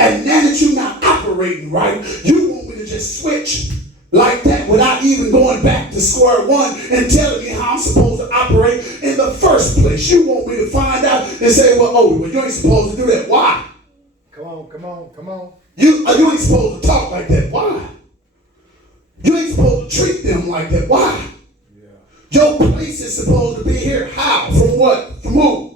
And now that you're not operating right, you want me to just switch like that without even going back to square one and telling me how I'm supposed to operate in the first place. You want me to find out and say, well, you ain't supposed to do that. Why? Come on. You ain't supposed to talk like that. Why? You ain't supposed to treat them like that. Why? Yeah. Your place is supposed to be here. How? From what? From who?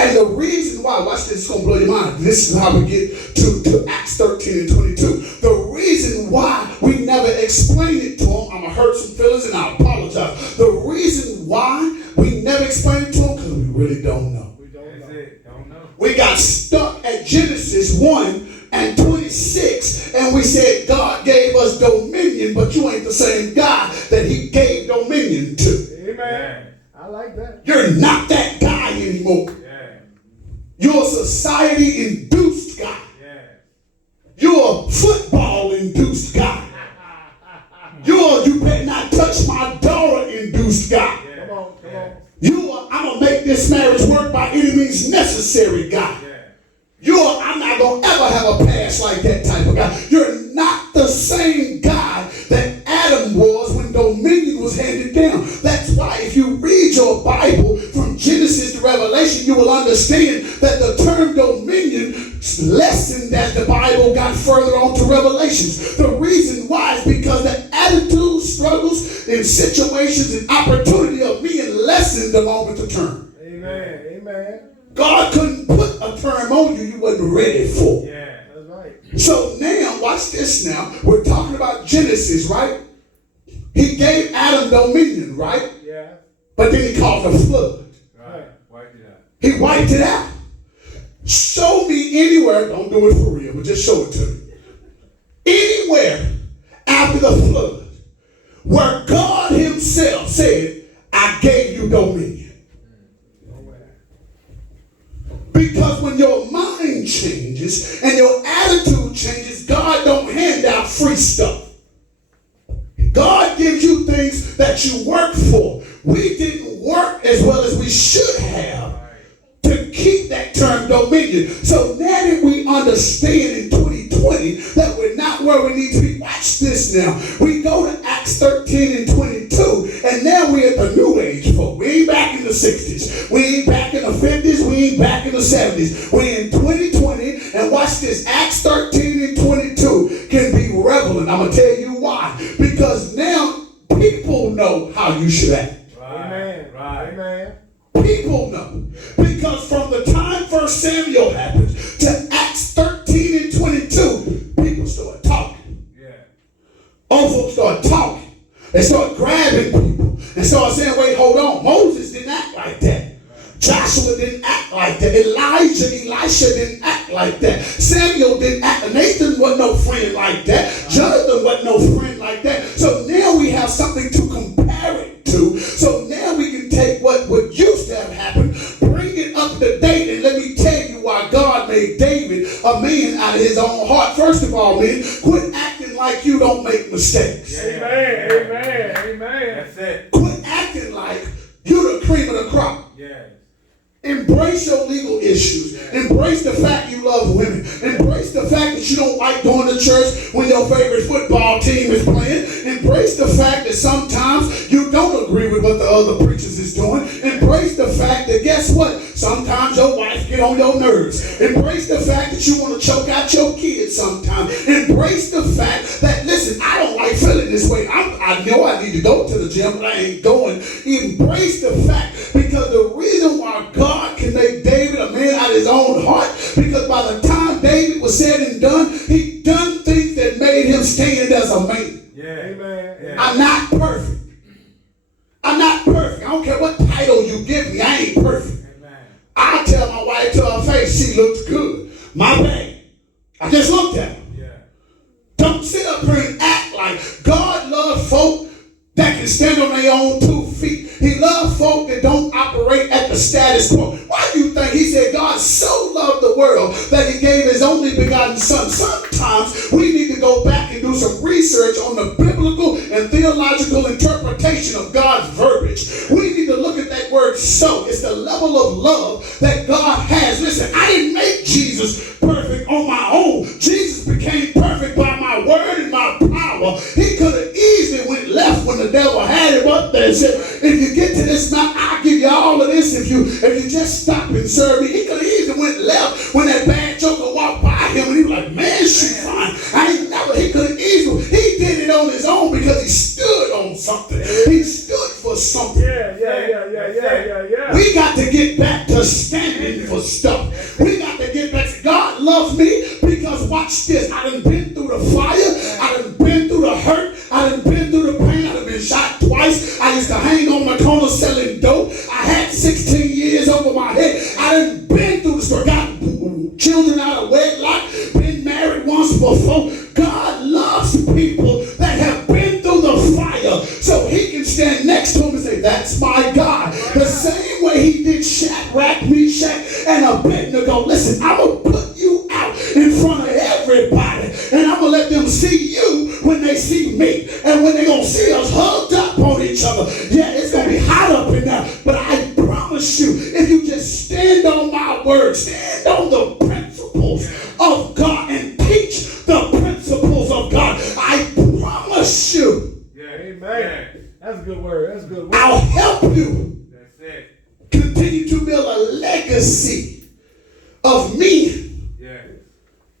And the reason why, watch this, it's going to blow your mind. This is how we get to Acts 13 and 22. The reason why we never explained it to them, I'm going to hurt some feelings and I apologize. The reason why we never explained it to them, because we really don't know. Don't know. We got stuck at Genesis 1 and 26, and we said God gave us dominion, but you ain't the same God that he gave dominion to. Amen. I like that. You're not that guy anymore. You're a society-induced guy. Yeah. You're a football-induced guy. You better not touch my daughter-induced guy. Yeah. Come on. I'm going to make this marriage work by any means necessary guy. Yeah. I'm not going to ever have a past like that type of guy. You're not the same guy that Adam was when dominion was handed down. That's why if you read your Bible from Genesis to Revelation, you will understand that the term dominion lessened as the Bible got further on to Revelations. The reason why is because the attitude, struggles, and situations and opportunity of being lessened along with the term. Amen. God couldn't put a term on you wasn't ready for. Yeah, that's right. So now, watch this now. We're talking about Genesis, right? He gave Adam dominion, right? Yeah. But then he caused a flood. Right. Wiped it out. He wiped it out. Show me anywhere, don't do it for real, but just show it to me. Anywhere after the flood where God himself said, I gave you dominion. Because when your mind changes and your attitude changes, God don't hand out free stuff. God gives you things that you work for. We didn't work as well as we should have to keep that term dominion. So now that we understand in 2020 that we're not where we need to be, watch this now. We go to Acts 13 and 22, and now we're at the new age, folks. We ain't back in the 60s. We ain't back in the 50s. We ain't back in the 70s. We're in 2020, and watch this. Acts 13 and 22 can be relevant. I'm going to tell you why. Because now people know how you should act. Amen. People know. Because from the time 1 Samuel happened to Acts 13 and 22, people started talking. Yeah. Old folks started talking. They started grabbing people. They started saying, wait, hold on. Moses didn't act like that. Joshua didn't act like that. Elisha didn't act like that. Samuel didn't act. Nathan wasn't no friend like that. Jonathan wasn't no friend like that. So now we have something to compare it to. So now we can take what used to have happened, bring it up to date, and let me tell you why God made David a man out of his own heart. First of all, men, quit acting like you don't make mistakes. Amen. That's it. Quit acting like you're the cream of the crop. Embrace your legal issues. Embrace the fact you love women. Embrace the fact that you don't like going to church when your favorite football team is playing. Embrace the fact that sometimes you don't agree with what the other preachers is doing. Embrace the fact that, guess what? Sometimes your wife get on your nerves. Embrace the fact that you want to choke out your kids sometimes. Embrace the fact that, listen, I don't like feeling this way. I know I need to go to the gym, but I ain't going. Embrace the fact, because the reason why God can make David a man out of his own heart, because by the time David was said and done, he done things that made him stand as a man. Amen. I'm not perfect. I'm not perfect. I don't care what title you give me. I ain't perfect. I tell my wife to her face, she looks good. My bad. I just looked at her. Don't sit up here and act like God loves folk that can stand on their own 2 feet. He loves folk that don't operate at the status quo. Why do you think he said God so loved the world that he gave his only begotten son? Sometimes we need to go back and do some research on the biblical and theological interpretation of God's verbiage. We need to look at that word so. It's the level of love that God has. Listen, I didn't make Jesus perfect on my own. Jesus became perfect by my word and my power. He could have easily went left when the devil had him up there and said, if you get to this mountain, I'll give you all of this if you just stop and serve me. He could have easily went left when that bad joker walked by him and he was like, man, she's fine. He could have easily, he did it on his own because he stood on something. He stood for something. Yeah. We got to get back to standing for stuff. We got to get back to, God loves me because watch this. I done been through the fire. I done been through the hurt. I done been through the pain. I done been shot twice. I used to hang on the corner selling dope. I had 16 years over my head. I done been through the story. Got children out of wedlock. Been married once before. God loves people that have been through the fire so he can stand next to him and say, that's my God. The same way he did Shadrach, Meshach, and Abednego. Listen, I'm going to put you out in front of everybody and I'm going to let them see you when they see me. And when they're going to see us hugged up on each other, yeah, it's going to be hot up in there. But I promise you, if you just stand on my word, stand on the principles of God and teach the principles of God, I promise you. Amen. That's a good word. That's a good word. I'll help you. That's it. Continue to build a legacy of men. Yeah.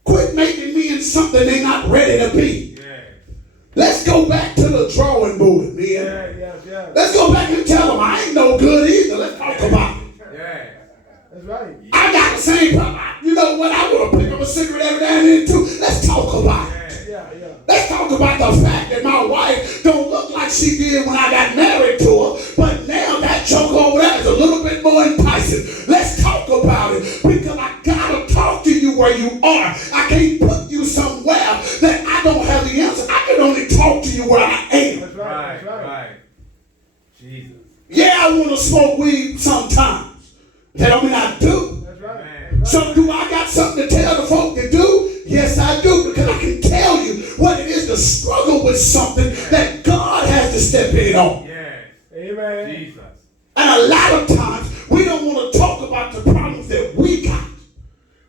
Quit making men something they're not ready to be. Yeah. Let's go back to the drawing board, man. Yeah. Let's go back and tell them I ain't no good either. Let's talk about it. Yeah. That's right. I got the same problem. You know what? I want to pick up a cigarette every now and then too. Let's talk about it. Yeah. Let's talk about the fact that my wife don't look like she did when I got married to her, but now that joke over there is a little bit more enticing. Let's talk about it because I gotta talk to you where you are. I can't put you somewhere that I don't have the answer. I can only talk to you where I am. That's right. Jesus. Yeah, I want to smoke weed sometimes. That don't mean I do. That's right. So do I got something to tell the folk to do? Yes, I do, because I can tell you what it is to struggle with something that God has to step in on. Yes. Amen. Jesus. And a lot of times, we don't want to talk about the problems that we got.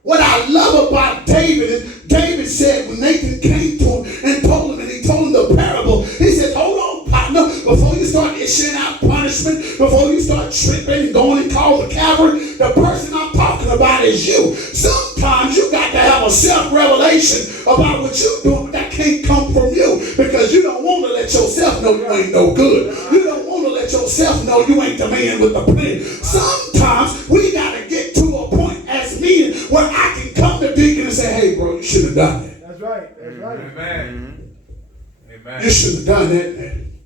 What I love about David is David said when Nathan came to him and told him, and he told him the parable, he said, hold on, partner, before you start issuing out punishment, before you start tripping and going and call the cavalry, the person I'm talking about is you. Sometimes you got to have a self-revelation about what you're doing, but that can't come from you because you don't want to let yourself know you ain't no good. You don't want to let yourself know you ain't the man with the plan. Sometimes we got to get to a point as men where I can come to Deacon and say, hey, bro, you should have done that. That's right. Amen. You should have done that, man.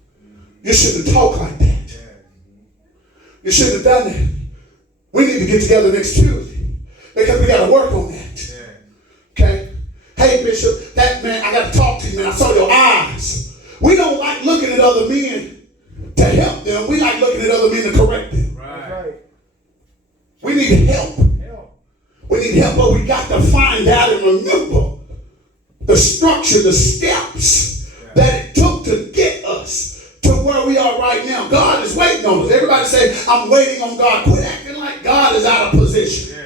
You shouldn't have talked like that. You should have done that. We need to get together next Tuesday because we got to work on that. Okay? Hey, Bishop, that man, I got to talk to you, man. I saw your eyes. We don't like looking at other men to help them. We like looking at other men to correct them. Right. We need help. We need help, but we got to find out and remember the structure, the steps that it took to get us to where we are right now. God is waiting on us. Everybody say, I'm waiting on God. Quit acting like God is out of position.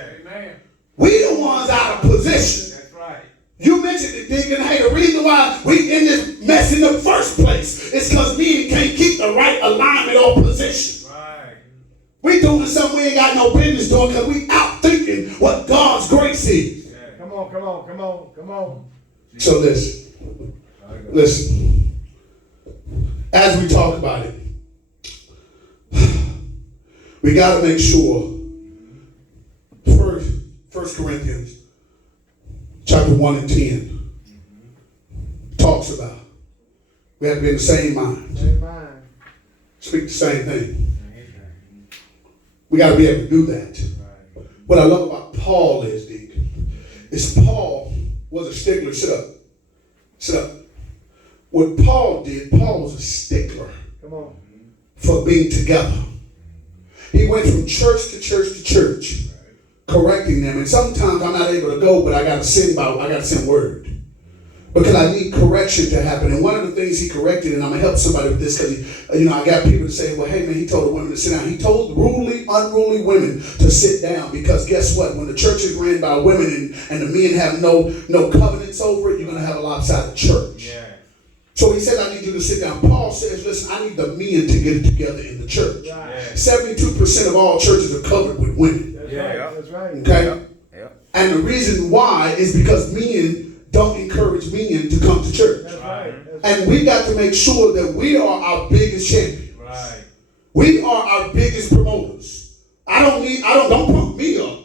We the ones out of position. That's right. You mentioned it, Deacon. Hey, the reason why we in this mess in the first place is because men can't keep the right alignment or position. Right. We doing something we ain't got no business doing because we out thinking what God's grace is. Yeah. Come on. So listen. As we talk about it, we got to make sure. First Corinthians chapter 1 and 10 talks about we have to be in the same mind. Speak the same thing. We got to be able to do that. What I love about Paul is Paul was a stickler. Sit up. What Paul did, Paul was a stickler for being together. He went from church to church to church, correcting them. And sometimes I'm not able to go, but I got to send word. Because I need correction to happen. And one of the things he corrected, and I'm going to help somebody with this because, I got people to say, well, hey, man, he told the women to sit down. He told unruly women to sit down because guess what? When the church is ran by women and the men have no covenants over it, you're going to have a lopsided church. Yeah. So he said, I need you to sit down. Paul says, listen, I need the men to get it together in the church. Right. Yeah. 72% of all churches are covered with women. That's right. That's right. Okay? Yeah. And the reason why is because men don't encourage men to come to church. That's right. And we got to make sure that we are our biggest champions. Right. We are our biggest promoters. Don't pump me up.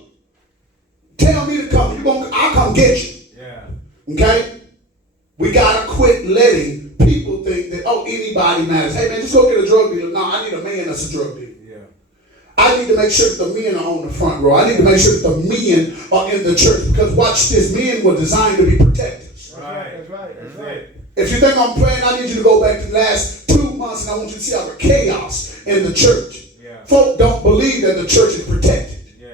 Tell me to come. I'll come get you. Yeah. Okay? We gotta quit letting people think that, anybody matters. Hey man, just go get a drug dealer. No, I need a man that's a drug dealer. Yeah. I need to make sure that the men are on the front row. I need to make sure that the men are in the church. Because watch this, men were designed to be protectors. Right. That's right. That's right. If you think I'm playing, I need you to go back to the last 2 months and I want you to see all the chaos in the church. Yeah. Folk don't believe that the church is protected. Yeah.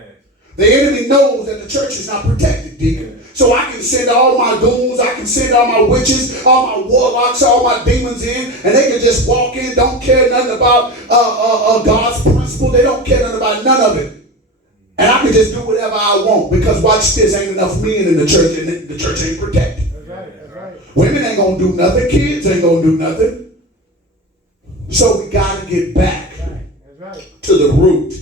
The enemy knows that the church is not protected, deacon. Yeah. So I can send all my goons, I can send all my witches, all my warlocks, all my demons in, and they can just walk in, don't care nothing about God's principle. They don't care nothing about none of it. And I can just do whatever I want because watch this, ain't enough men in the church and the church ain't protected. That's right, that's right. Women ain't going to do nothing. Kids ain't going to do nothing. So we got to get back to the root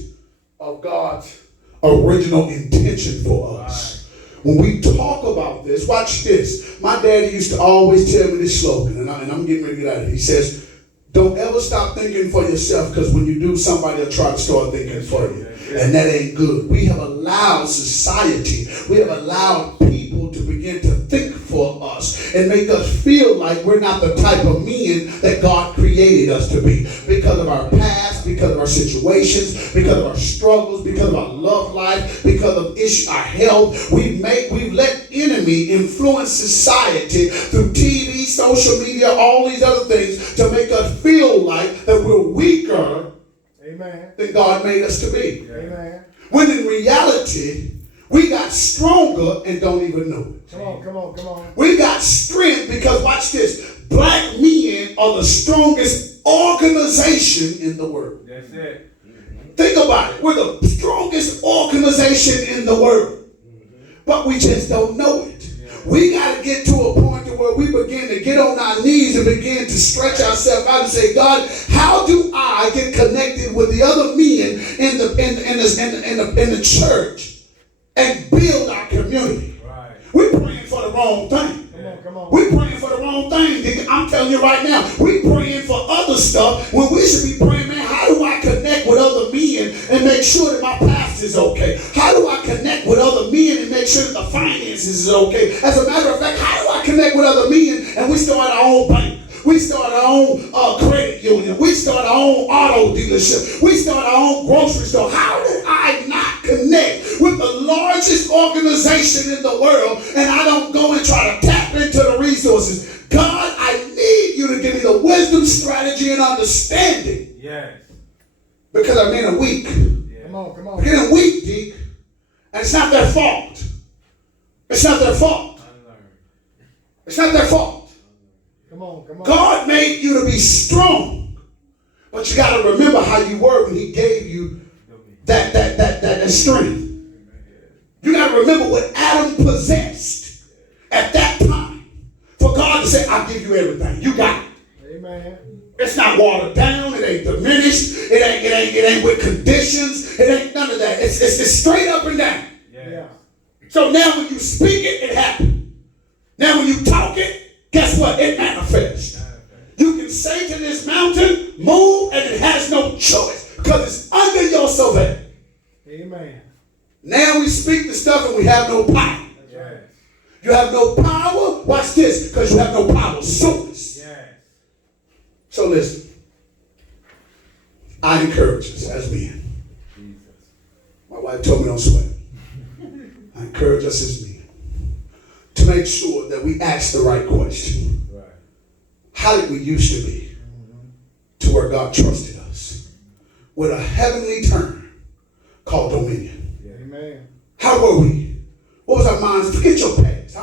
of God's original intention for us. When we talk about this, watch this. My daddy used to always tell me this slogan, and I'm getting ready to get out of it. He says, don't ever stop thinking for yourself because when you do, somebody will try to start thinking for you. And that ain't good. We have allowed society, we have allowed people to begin to think for us and make us feel like we're not the type of men that God created us to be because of our past, because of our situations, because of our struggles, because of our love life, because of our health. We've let enemy influence society through TV, social media, all these other things to make us feel like that we're weaker than God made us to be. Amen. When in reality, we got stronger and don't even know it. Come on. We got strength because, watch this, black men are the strongest organization in the world. That's it. Think about it. We're the strongest organization in the world. But we just don't know it. We got to get to a point where we begin to get on our knees and begin to stretch ourselves out and say, God, how do I get connected with the other men in the church and build our community? Right. We're praying for the wrong thing. Come on. We're praying for the wrong thing. I'm telling you right now, we're praying for other stuff when we should be praying, man, how do I connect with other men and make sure that my past is okay? How do I connect with other men and make sure that the finances is okay? As a matter of fact, how do I connect with other men and we start our own bank? We start our own credit union. We start our own auto dealership. We start our own grocery store. How do I not connect with the largest organization in the world and I don't go and try to tap into the resources? God, I need you to give me the wisdom, strategy, and understanding. Yes. Because our men are weak. Yeah. Come on. They're weak, Deke. And it's not their fault. It's not their fault. It's not their fault. Come on. God made you to be strong. But you got to remember how you were when he gave you that strength. You got to remember what Adam possessed at that time. For God to say, I'll give you everything. You got it. Amen. It's not watered down. It ain't diminished. It ain't with conditions. It ain't none of that. It's straight up and down. Yeah. So now when you speak it, it happens. Now when you talk it, guess what? It manifests. You can say to this mountain, move, and it has no choice because it's under your survey. Amen. Now we speak the stuff and we have no power. Yes. You have no power. Watch this, because you have no power source. Yes. So listen. I encourage us as men. My wife told me don't sweat. I encourage us as men to make sure that we ask the right question. Right. How did we used to be to where God trusted us with a heavenly term called dominion? Yeah. Amen. How were we? What was our minds? Forget your past.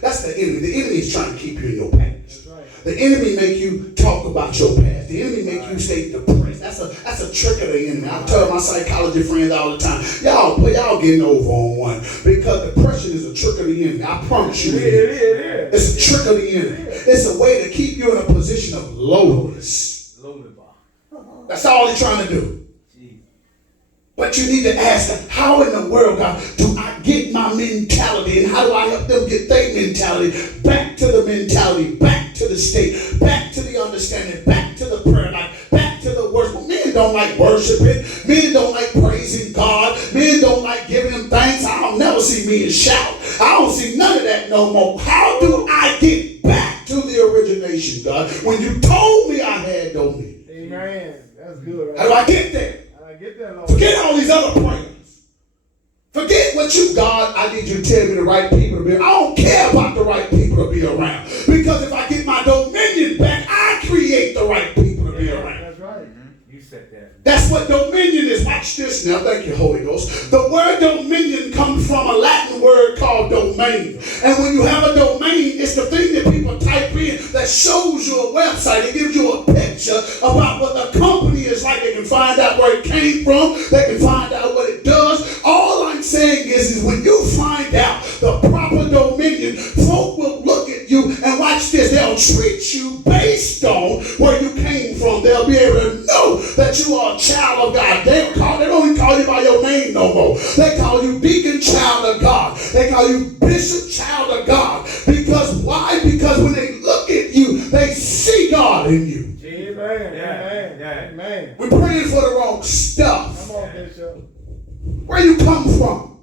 That's the enemy. The enemy is trying to keep you in your past. The enemy make you talk about your past. The enemy make you stay depressed. That's a trick of the enemy. I tell my psychology friends all the time, y'all getting over on one, because depression is a trick of the enemy. I promise you it is. It's a trick of the enemy. It's a way to keep you in a position of lowliness. That's all he's trying to do. But you need to ask, how in the world, God, do I get my mentality, and how do I help them get their mentality back to the mentality, back to the state, back to the understanding, back to the prayer life, back to the worship. Men don't like worshiping. Men don't like praising God. Men don't like giving him thanks. I don't never see men shout. I don't see none of that no more. How do I get back to the origination, God, when you told me I had dominion? Amen. That's good. Right? How do I get there? Forget all these other prayers. Forget what you, God, I need you to tell me the right people to be around. I don't care about the right people to be around. Because if I get my dominion back, I create the right people to be around. That's right. You said that. That's what dominion is. Watch this now. Thank you, Holy Ghost. The word dominion comes from a Latin word called domain. And when you have a domain, it's the thing that people type in that shows you a website. It gives you a picture about what the company is like. They can find out where it came from. They can find out what it does. All I'm saying is when you find out the proper dominion, folk will look at you and watch this. They'll treat you based on where you came from. They'll be able to know that you are a child of God. They don't even call you by your name no more. They call you deacon, child of God. They call you bishop, child of God. Because why? Because when they look at you, they see God in you. Amen. Yeah. Amen. We're praying for the wrong stuff. Come on, Bishop. Where you come from?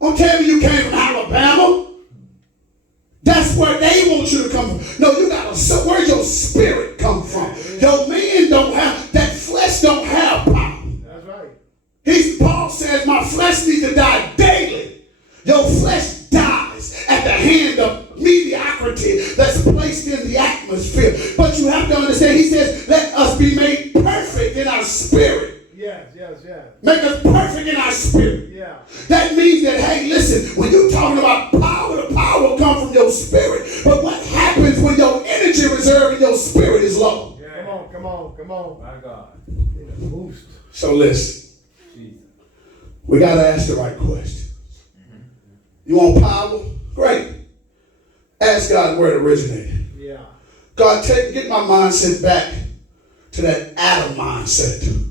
Don't tell me you came from Alabama. That's where they want you to come from. No, you got to, where's your spirit come from? Your man don't have, that flesh don't have power. That's right. Paul says, my flesh needs to die daily. Your flesh dies at the hand of mediocrity that's placed in the atmosphere. But you have to understand, he says, let us be made perfect in our spirit. Yes. Make us perfect in our spirit. Yeah. That means that, hey, listen, when you're talking about power, the power will come from your spirit. But what happens when your energy reserve in your spirit is low? Yeah. Come on. My God. Boost. So listen. Jesus. We got to ask the right questions. You want power? Great. Ask God where it originated. Yeah. God, get my mindset back to that Adam mindset.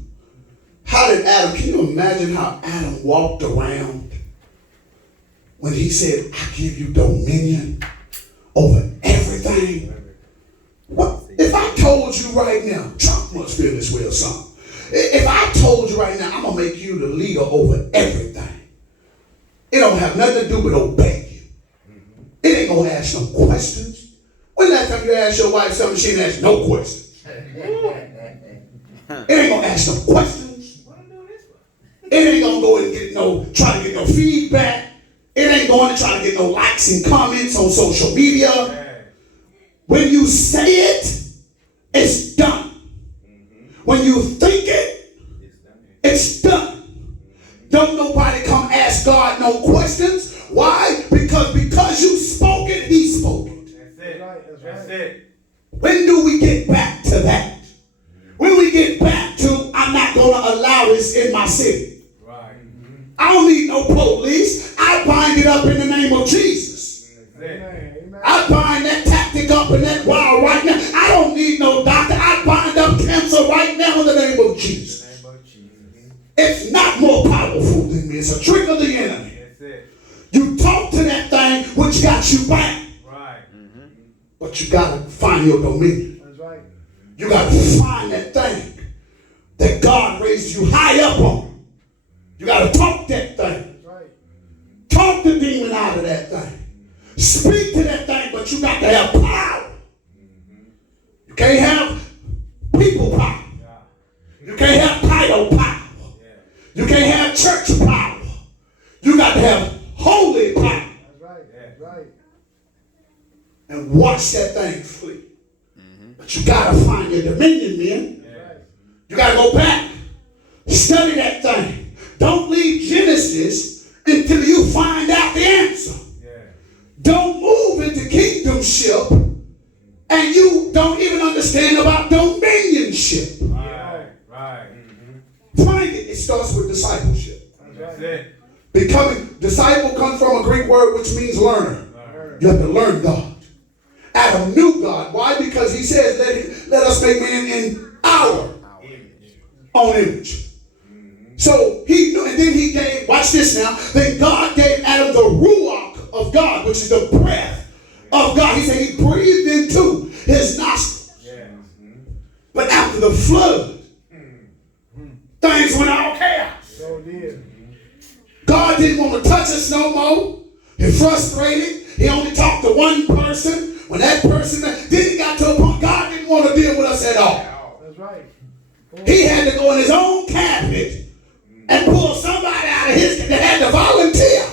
How did Adam, can you imagine how Adam walked around when he said, I give you dominion over everything? What if I told you right now, Trump must feel this way or something. If I told you right now, I'm going to make you the leader over everything. It don't have nothing to do with obey you. It ain't going to ask no questions. When last time you asked your wife something, she didn't ask no questions. It ain't going to ask no questions. It ain't going to go and try to get no feedback. It ain't going to try to get no likes and comments on social media. When you say it, it's done. When you think it, it's done. Don't nobody come ask God no questions. Why? Because you spoke it, he spoke it. That's it. When do we get back to that? When we get back to, I'm not going to allow this in my city. Right. I don't need no police. I bind it up in the name of Jesus. Amen. I bind that tactic up in that wall right now. I don't need no doctor. I bind up cancer right now in the name of Jesus. It's not more powerful than me. It's a trick of the enemy. That's it. You talk to that thing, which got you back. Right. But you got to find your dominion. That's right. You got to find that thing that God raised you high up on. You got to talk that thing. That's right. Talk the demon out of that thing. Speak to that thing, but you got to have power. You can't have people power. You can't have title power. You can't have church power. You got to have holy power. That's right. That's right. And watch that thing flee. But you got to find your dominion, man. You got to go back. Study that thing. Don't leave Genesis until you find out the answer. Don't move into kingdom kingdomship and you don't even understand about dominionship. Right. Find it. It starts with discipleship. That's it. Becoming disciple comes from a Greek word which means learner. You have to learn God. Adam knew God. Why? Because he says, let us make man in our own image. So he knew, and then he gave, watch this now, then God gave Adam the ruach of God, which is the breath of God. He said he breathed into his nostrils. But after the flood, things went all chaos. So did. God didn't want to touch us no more. He frustrated. He only talked to one person. When that person, then he got to a point, God didn't want to deal with us at all. That's right. He had to go in his own cabinet and pull somebody out of his that had to volunteer.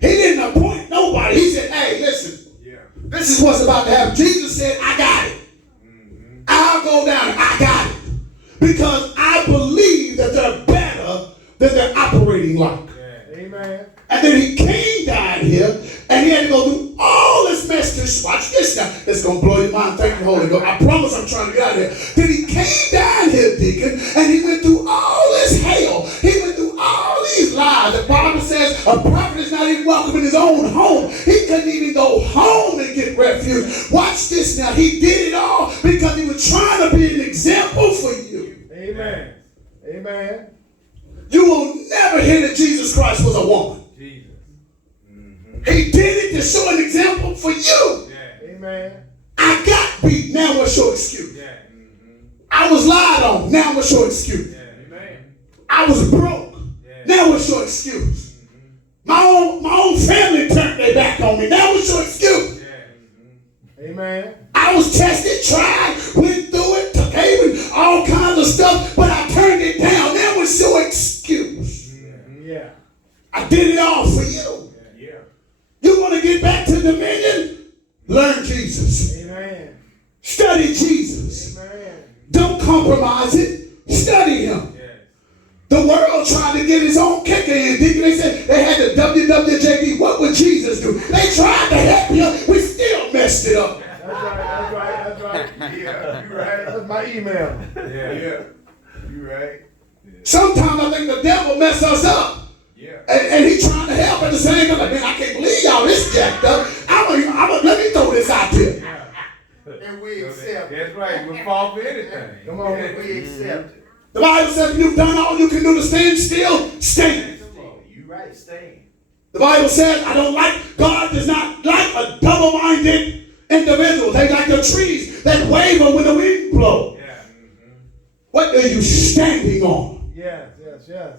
He didn't appoint nobody. He said, hey, listen, this is what's about to happen. Jesus said, I got it. I'll go down and I got it. Because I believe that they're better than they're operating like. Amen. And then he came down here and he had to go through all this mess. Watch this now. It's going to blow your mind. Thank you, Holy Ghost. I promise I'm trying to get out of here. Then he came down here, deacon, and he went through all this hell. He went through all these lies. The Bible says a prophet is not even welcome in his own home. He couldn't even go home and get refuge. Watch this now. He did it all because he was trying to be an example for you. Amen. Amen. You will never hear that Jesus Christ was a woman. Jesus. He did it to show an example for you. Amen. I got beat. Now what's your excuse? Yeah. I was lied on. Now what's your excuse? Amen. I was broke. Now what's your excuse? My own family turned their back on me. Now what's your excuse? Amen. I was tested, tried, went through it, took even all kinds of stuff, but I turned it down. Now what's your excuse? Yeah. I did it all for you. Yeah. You want to get back to dominion? Learn Jesus. Amen. Study Jesus. Amen. Don't compromise it. Study him. The world tried to get his own kicker in. They said they had the WWJD. What would Jesus do? They tried to help you. We still messed it up. That's right. Yeah, you're right. That's my email. Yeah. You're right. Sometimes I think the devil mess us up. Yeah. And he's trying to help at the same time. Like, man, I can't believe y'all this jacked up. Let me throw this out there. And we accept it. That's right. We fall for anything. Come on. We accept it. The Bible says if you've done all you can do to stand still, stand. You're right. Stand. The Bible says, God does not like a double-minded individual. They like the trees that waver when the wind blows. Yeah. What are you standing on? Yes.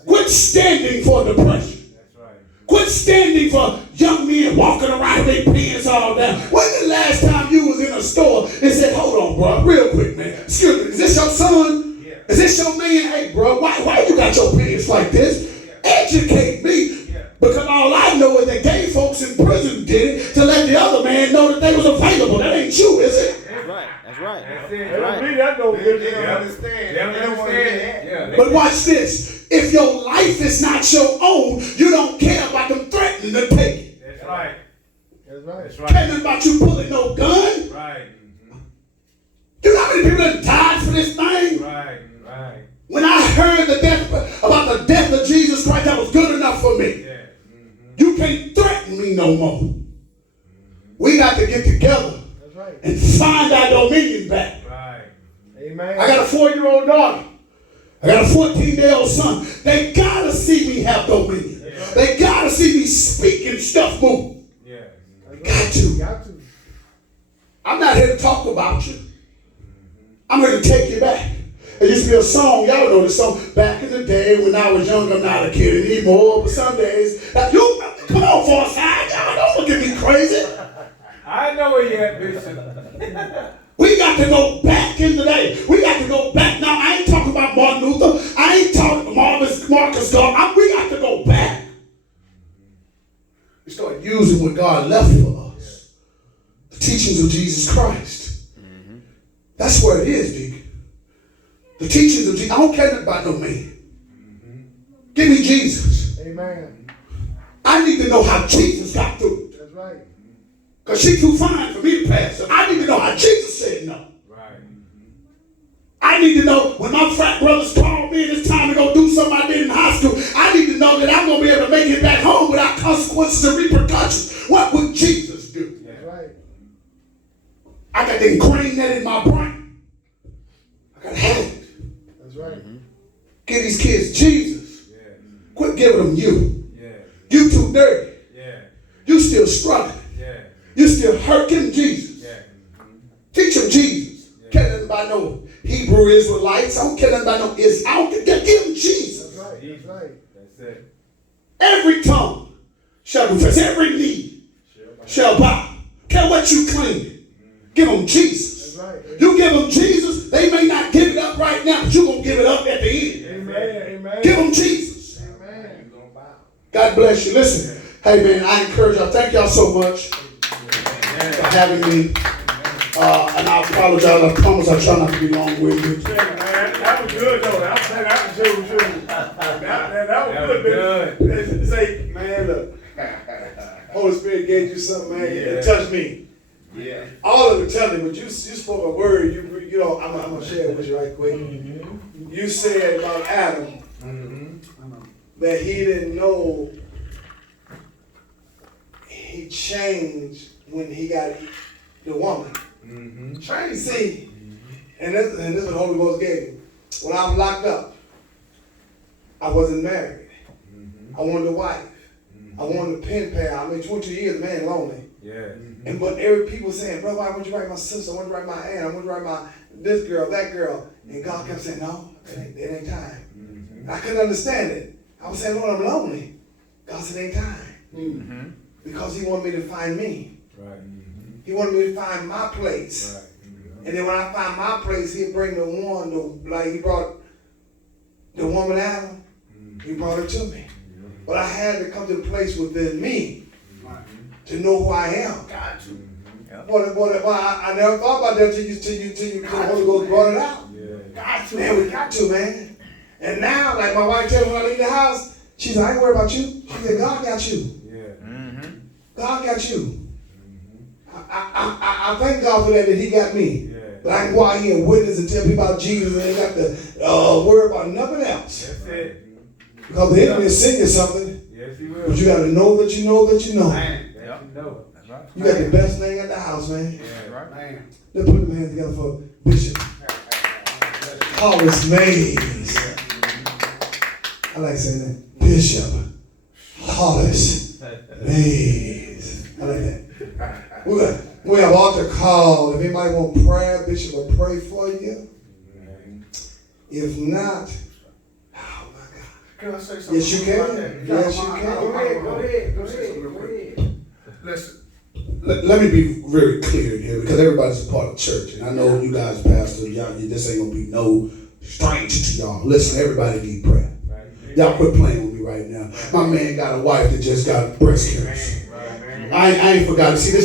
Quit standing for depression. That's right. Quit standing for young men walking around with their pants all down. When the last time you was in a store and said, hold on, bro, real quick, man. Excuse me, is this your son? Yeah. Is this your man? Hey, bro, why you got your pants like this? Yeah. Educate me. Yeah. Because all I know is that gay folks in prison did it to let the other man know that they was available. That ain't you, is it? That's right. That's it. That's no good. They understand. They don't want to hear that. Yeah. But watch this. If your life is not your own, you don't care about them threatening to take it. That's right. That's right. Care about you pulling no gun. Right. You know how many people that died for this thing? Right. When I heard about the death of Jesus Christ, that was good enough for me. Yeah. You can't threaten me no more. We got to get together and find our dominion back. Right. Amen. I got a 4-year-old daughter. I got a 14-year-old son. They got to see me have dominion. Yeah. They got to see me speaking stuff move. Yeah. Got to. I'm not here to talk about you. I'm here to take you back. There used to be a song, y'all know this song, back in the day when I was young, I'm not a kid anymore, but some days, you come on for a side, y'all don't look at me crazy. I know where you at, Bishop. We got to go back in the day. We got to go back. Now, I ain't talking about Martin Luther. I ain't talking about Marcus Garvey. We got to go back. We start using what God left for us. The teachings of Jesus Christ. That's where it is, Deacon. The teachings of Jesus. I don't care nothing about no man. Give me Jesus. Amen. I need to know how Jesus got through it. That's right. Because she's too fine for me to pass her. I need to know how Jesus said no. Right. I need to know when my frat brothers call me and it's time to go do something I did in high school, I need to know that I'm going to be able to make it back home without consequences and repercussions. What would Jesus do? That's right. I got to ingrain that in my brain. I got to have it. That's right. Give these kids Jesus. Yeah. Quit giving them you. Yeah. You too dirty. Yeah. You still struggling. Yeah. You still hurt. Give them Jesus. Yeah. Teach them Jesus. Yeah. Care nothing about no Hebrew Israelites. I don't care nothing about no Israel. I don't care. Give them Jesus. That's right. That's right. That's it. Every tongue shall confess. Every knee shall bow. Care what you claim. Give them Jesus. That's right. You give them Jesus, they may not give it up right now, but you're going to give it up at the end. Amen. Amen. Give them Jesus. Amen. God bless you. Listen, hey man, I encourage y'all. Thank y'all so much for having me. And I apologize. I promise I try not to be long-winded. That was good though. That was good. That was good, man. Say, man, look. Holy Spirit gave you something, man. It touched me. Yeah. All of it touched me, but you spoke a word. You know, I'm gonna share it with you right quick. Mm-hmm. You said about Adam that he didn't know he changed when he got the woman. Trying to see, and this is what the Holy Ghost gave me. When I was locked up, I wasn't married. I wanted a wife. I wanted a pen pal. I mean, 22 years, man, lonely. Yeah. And but every people saying, bro, why wouldn't you write my sister? I want to write my aunt. I want to write my this girl, that girl. And God kept saying, no, it ain't time. I couldn't understand it. I was saying, Lord, I'm lonely. God said, it ain't time. Because he wanted me to find me. Right. He wanted me to find my place. Right. And then when I find my place, he'd bring the one, like he brought the woman Adam, he brought her to me. But I had to come to the place within me to know who I am. Got to. I never thought about that till the Holy Ghost brought it out. Yeah. Got to, man, we got to, man. And now, like my wife tells me when I leave the house, she said, I ain't worried about you. She said, God got you. Yeah. God got you. I thank God for that he got me. Yeah. But I can go out here and witness and tell people about Jesus and ain't got to worry about nothing else. That's it. Because the enemy is singing something. Yes, he will. But you got to know that you know that you know. Man, that you know. That's right. You got the best thing at the house, man. Yeah, right. Man. Let's put them hands together for Bishop Hollis Mays. I like saying that. Bishop Hollis Mays. I like that. We have altar call. If anybody want prayer, Bishop will pray for you. If not, oh my God. Can I say something? Yes, you can. About that? Yes, you can. Go ahead. Listen, let me be very clear here because everybody's a part of church. And I know you guys, pastors, y'all, this ain't going to be no stranger to y'all. Listen, everybody need prayer. Y'all quit playing with me right now. My man got a wife that just got breast cancer. I ain't forgot. See, this